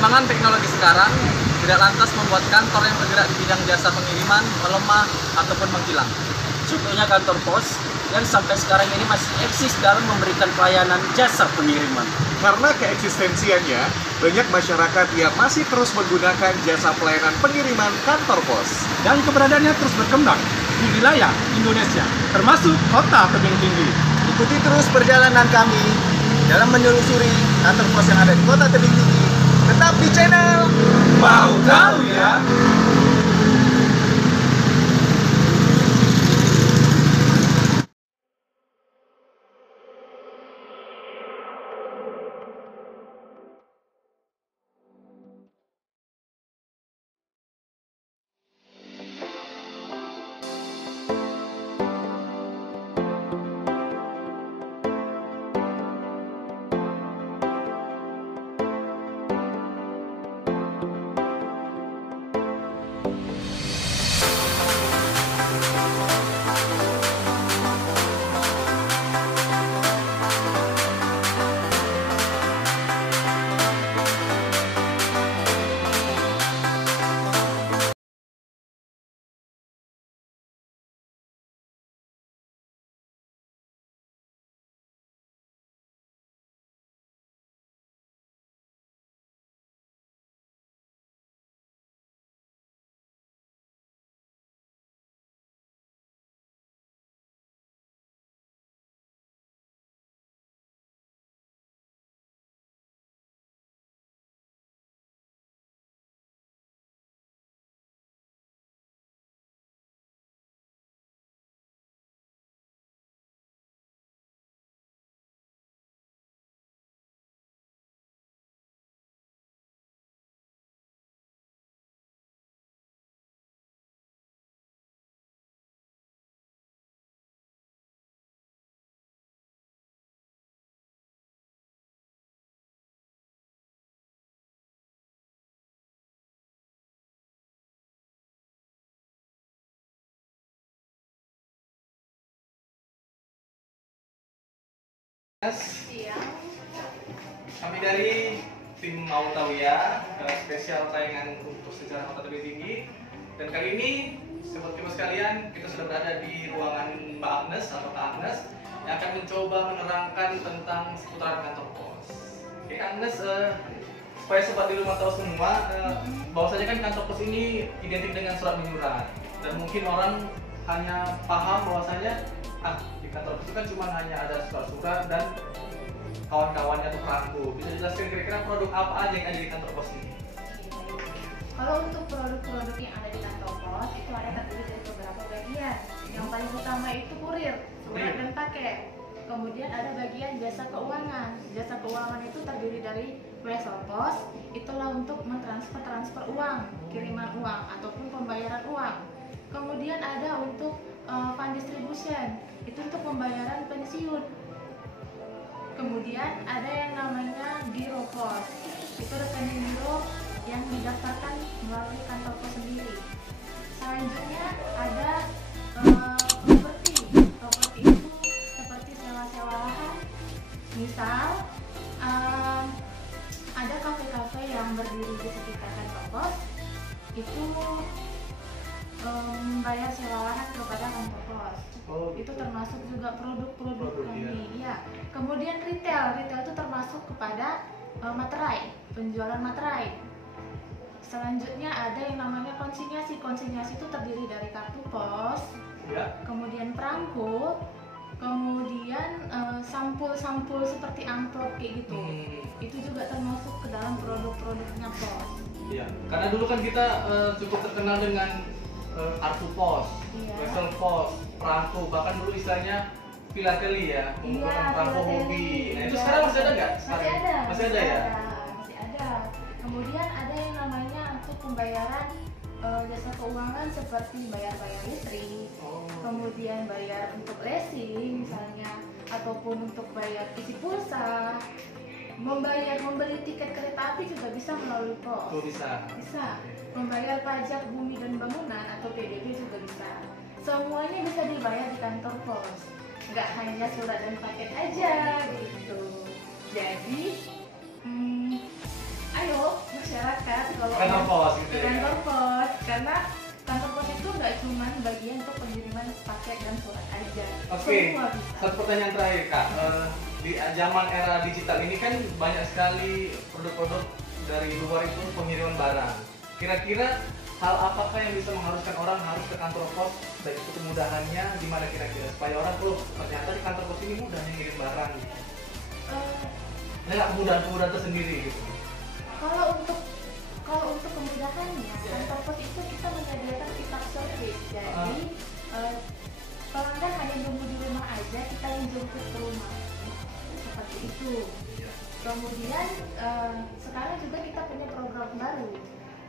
Perkembangan teknologi sekarang tidak lantas membuat kantor yang bergerak di bidang jasa pengiriman melemah ataupun menghilang. Contohnya kantor pos yang sampai sekarang ini masih eksis dalam memberikan pelayanan jasa pengiriman. Karena keeksistensiannya, banyak masyarakat yang masih terus menggunakan jasa pelayanan pengiriman kantor pos. Dan keberadaannya terus berkembang di wilayah Indonesia, termasuk kota tebing tinggi. Ikuti terus perjalanan kami dalam menelusuri kantor pos yang ada di kota tebing tinggi. Tetap di channel Mau tahu ya? Kami dari tim Mau Tahu Ya, spesial tayangan untuk sejarah Kota Tebing Tinggi. Dan kali ini, sobat Kimas sekalian, kita sudah berada di ruangan Mbak Agnes atau Kak Agnes yang akan mencoba menerangkan tentang seputaran kantor pos. Oke, Agnes, supaya sobat di rumah tahu semua, bahwasanya kan kantor pos ini identik dengan surat menyurat. Dan mungkin orang hanya paham bahwasanya di kantor pos itu kan cuma hanya ada surat-surat dan kawan-kawannya tuh perangko. Bisa jelaskan kira-kira produk apa aja yang ada di kantor pos ini? Kalau untuk produk-produk yang ada di kantor pos itu ada terdiri dari beberapa bagian. Yang paling utama itu kurir, surat dan paket. Kemudian ada bagian jasa keuangan. Jasa keuangan itu terdiri dari wesel pos, itulah untuk mentransfer uang, kiriman uang ataupun pembayaran uang. Kemudian ada untuk fund distribution, itu untuk pembayaran pensiun. Kemudian ada yang namanya giro pos, itu rekening giro yang didaftarkan melalui kantor pos sendiri. Selanjutnya ada properti itu seperti sewa-sewa lahan. Misal ada kafe-kafe yang berdiri di sekitar kantor pos, itu membayar sewa lahan kepada kantor pos. Itu termasuk juga produk-produk kami. Ya. Kemudian retail itu termasuk kepada materai, penjualan materai. Selanjutnya ada yang namanya konsinyasi. Konsinyasi itu terdiri dari kartu pos, kemudian perangko, kemudian sampul-sampul seperti amplop kayak gitu. Itu juga termasuk ke dalam produk-produknya pos. Iya, karena dulu kan kita cukup terkenal dengan kartu pos, wesel pos, perangko, bahkan dulu istilahnya filateli ya, menggunakan perangko hobi. Nah itu sekarang masih ada nggak? Masih ada ya? Masih ada. Kemudian ada yang namanya untuk pembayaran jasa keuangan seperti bayar listrik, kemudian bayar untuk leasing misalnya, ataupun untuk bayar isi pulsa. Membeli tiket kereta api juga bisa melalui pos. Bisa. Membayar pajak bumi dan bangunan atau PDB juga bisa. Semuanya bisa dibayar di kantor pos. Nggak hanya surat dan paket aja gitu. Jadi, ayo masyarakat kalau Kantor pos gitu ke ya. kantor pos, karena kantor pos itu nggak cuma bagian untuk pengiriman paket dan surat aja. Oke, Semua bisa. satu pertanyaan terakhir Kak. Di zaman era digital ini kan banyak sekali produk-produk dari luar itu pengiriman barang. Kira-kira hal apakah yang bisa mengharuskan orang harus ke kantor pos, dan itu kemudahannya di mana kira-kira supaya orang ternyata di kantor pos ini mudah nih ngirim barang. Eh, Ada nggak kemudahan-kemudahan tersendiri gitu? Kalau untuk kemudahannya, kantor pos itu kita menyediakan pick-up service. Jadi pelanggan hanya nunggu di rumah aja, kita yang jemput ke rumah. Seperti itu. Kemudian sekarang juga kita punya program baru.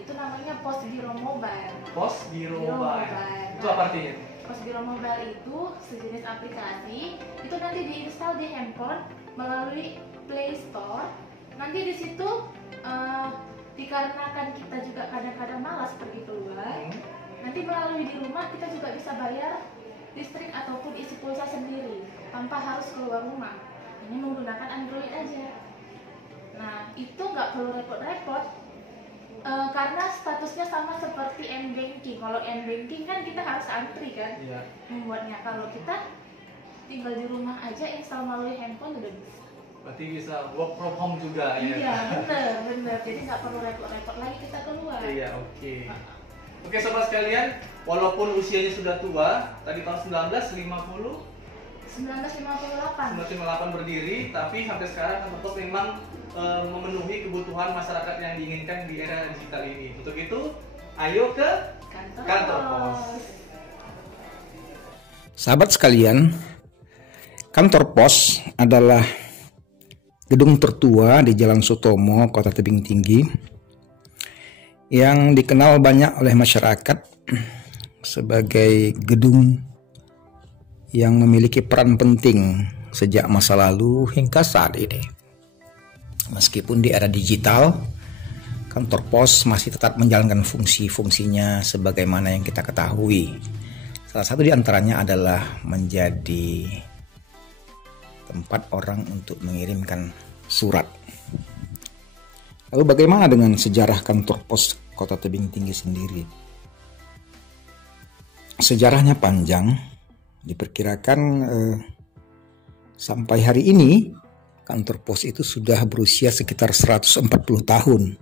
Itu namanya Pos Biro Mobile. Pos Biro Biro Mobile. Mobile. Itu apa artinya? Pos Biro Mobile itu sejenis aplikasi. Itu nanti diinstal di handphone melalui Play Store. Nanti di situ dikarenakan kita juga kadang-kadang malas pergi keluar, nanti melalui di rumah kita juga bisa bayar listrik ataupun isi pulsa sendiri tanpa harus keluar rumah. Ini menggunakan Android aja. Nah, itu nggak perlu repot-repot karena statusnya sama seperti M-Banking. Kalau M-Banking kan kita harus antri kan Iya. membuatnya. Kalau kita tinggal di rumah aja, install melalui handphone udah bisa. Berarti bisa work from home juga ya? Iya, bener. Jadi nggak perlu repot-repot lagi kita keluar. Iya, oke. Oke sobat sekalian, walaupun usianya sudah tua, tadi tahun 1958 berdiri, tapi sampai sekarang kantor pos memang memenuhi kebutuhan masyarakat yang diinginkan di era digital ini. Untuk itu, ayo ke kantor pos. Sahabat sekalian, kantor pos adalah gedung tertua di Jalan Sutomo, Kota Tebing Tinggi, yang dikenal banyak oleh masyarakat sebagai gedung yang memiliki peran penting sejak masa lalu hingga saat ini. Meskipun di era digital, kantor pos masih tetap menjalankan fungsi-fungsinya sebagaimana yang kita ketahui. Salah satu di antaranya adalah menjadi tempat orang untuk mengirimkan surat. Lalu bagaimana dengan sejarah kantor pos Kota Tebing Tinggi sendiri? Sejarahnya panjang, diperkirakan sampai hari ini kantor pos itu sudah berusia sekitar 140 tahun.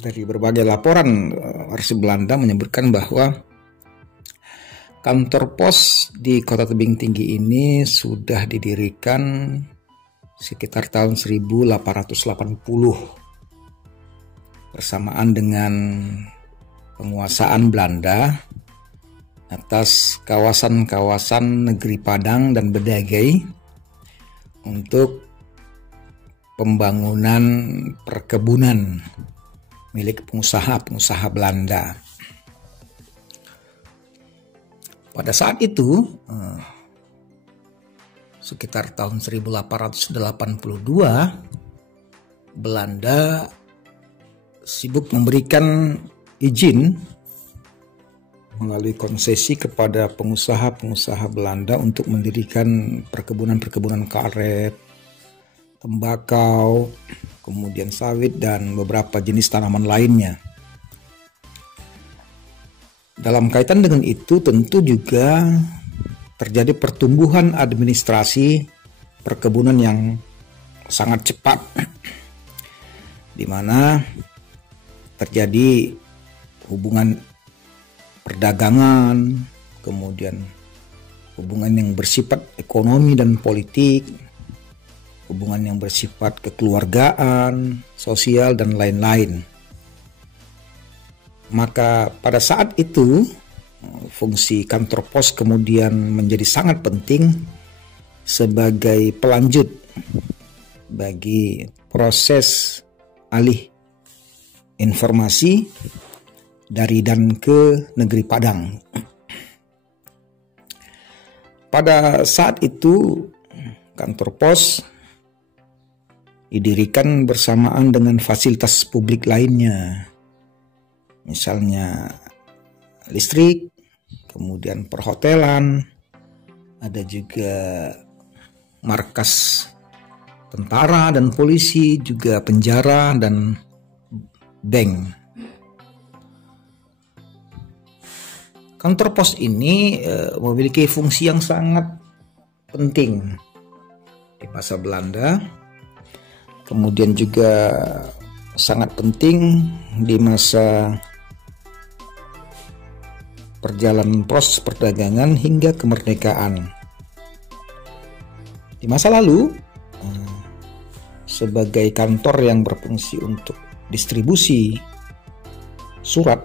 Dari berbagai laporan versi Belanda menyebutkan bahwa kantor pos di Kota Tebing Tinggi ini sudah didirikan sekitar tahun 1880 bersamaan dengan penguasaan Belanda atas kawasan-kawasan negeri Padang dan Bedagai untuk pembangunan perkebunan milik pengusaha-pengusaha Belanda. Pada saat itu, sekitar tahun 1882, Belanda sibuk memberikan izin melalui konsesi kepada pengusaha-pengusaha Belanda untuk mendirikan perkebunan-perkebunan karet, tembakau, kemudian sawit, dan beberapa jenis tanaman lainnya. Dalam kaitan dengan itu tentu juga terjadi pertumbuhan administrasi perkebunan yang sangat cepat, di mana terjadi hubungan perdagangan, kemudian hubungan yang bersifat ekonomi dan politik, hubungan yang bersifat kekeluargaan, sosial, dan lain-lain. Maka pada saat itu fungsi kantor pos kemudian menjadi sangat penting sebagai pelanjut bagi proses alih informasi dari dan ke negeri Padang. Pada saat itu kantor pos didirikan bersamaan dengan fasilitas publik lainnya, misalnya listrik, kemudian perhotelan, ada juga markas tentara dan polisi, juga penjara dan bank. Kantor pos ini memiliki fungsi yang sangat penting di masa Belanda, kemudian juga sangat penting di masa perjalanan proses perdagangan hingga kemerdekaan. Di masa lalu, sebagai kantor yang berfungsi untuk distribusi surat,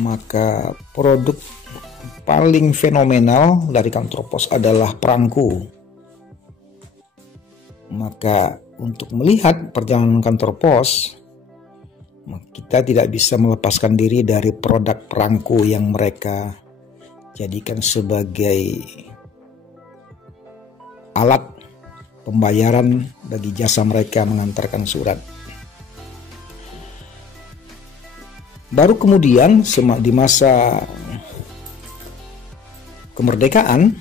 maka produk paling fenomenal dari kantor pos adalah perangko. Maka untuk melihat perjalanan kantor pos, kita tidak bisa melepaskan diri dari produk perangko yang mereka jadikan sebagai alat pembayaran bagi jasa mereka mengantarkan surat. Baru kemudian di masa kemerdekaan,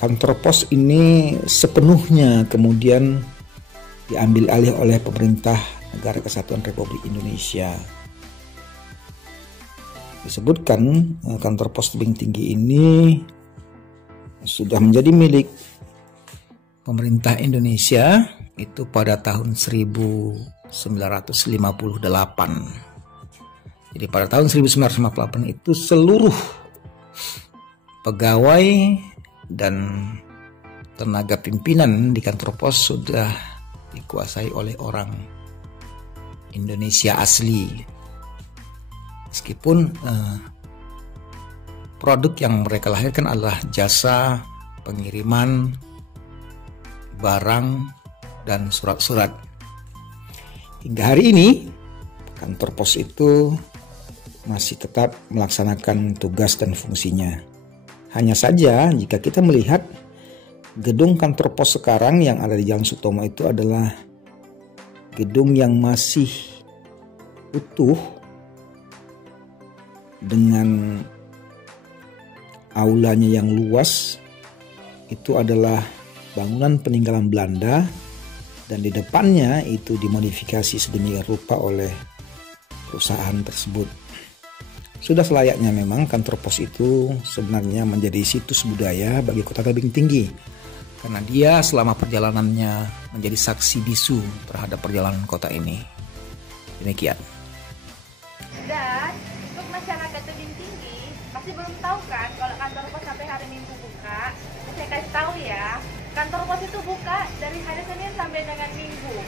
kantor pos ini sepenuhnya kemudian diambil alih oleh pemerintah Negara Kesatuan Republik Indonesia. Disebutkan kantor pos tebing tinggi ini sudah menjadi milik pemerintah Indonesia itu pada tahun 1958. Jadi pada tahun 1958 itu seluruh pegawai dan tenaga pimpinan di kantor pos sudah dikuasai oleh orang Indonesia asli. Meskipun produk yang mereka lahirkan adalah jasa pengiriman barang dan surat-surat. Hingga hari ini kantor pos itu masih tetap melaksanakan tugas dan fungsinya. Hanya saja jika kita melihat gedung kantor pos sekarang yang ada di Jalan Sutomo itu adalah gedung yang masih utuh dengan aulanya yang luas. Itu adalah bangunan peninggalan Belanda dan di depannya itu dimodifikasi sedemikian rupa oleh perusahaan tersebut. Sudah selayaknya memang kantor pos itu sebenarnya menjadi situs budaya bagi Kota Tebing Tinggi, karena dia selama perjalanannya menjadi saksi bisu terhadap perjalanan kota ini. Demikian. Dan untuk masyarakat Tebing Tinggi masih belum tahu kan kalau kantor pos sampai hari Minggu buka. Saya kasih tahu ya, kantor pos itu buka dari hari Senin sampai dengan Minggu.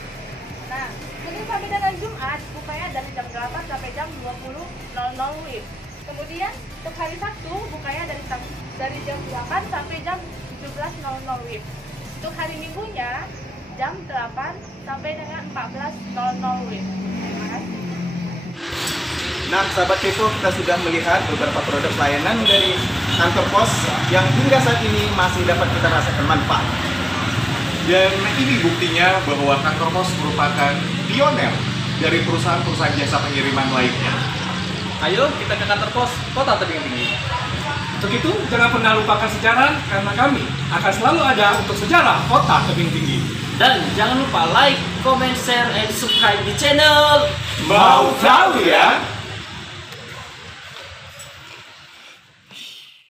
Nah, Senin sampai dengan Jumat bukanya dari jam 8 sampai jam 20.00 WIB. Kemudian untuk hari Sabtu bukanya dari jam 8 sampai jam 17.00 WIB. Untuk hari Minggunya jam 8 sampai dengan 14.00 WIB. Terima kasih. Nah, sahabat Kepo, kita sudah melihat beberapa produk layanan dari kantor pos yang hingga saat ini masih dapat kita rasakan manfaat. Dan ini buktinya bahwa kantor pos merupakan pioner dari perusahaan-perusahaan jasa pengiriman lainnya. Ayo kita ke kantor pos Kota Tebing Tinggi. Untuk itu, jangan pernah lupakan sejarah, karena kami akan selalu ada untuk sejarah Kota Tebing Tinggi. Dan jangan lupa like, comment, share, and subscribe di channel Mau tahu ya?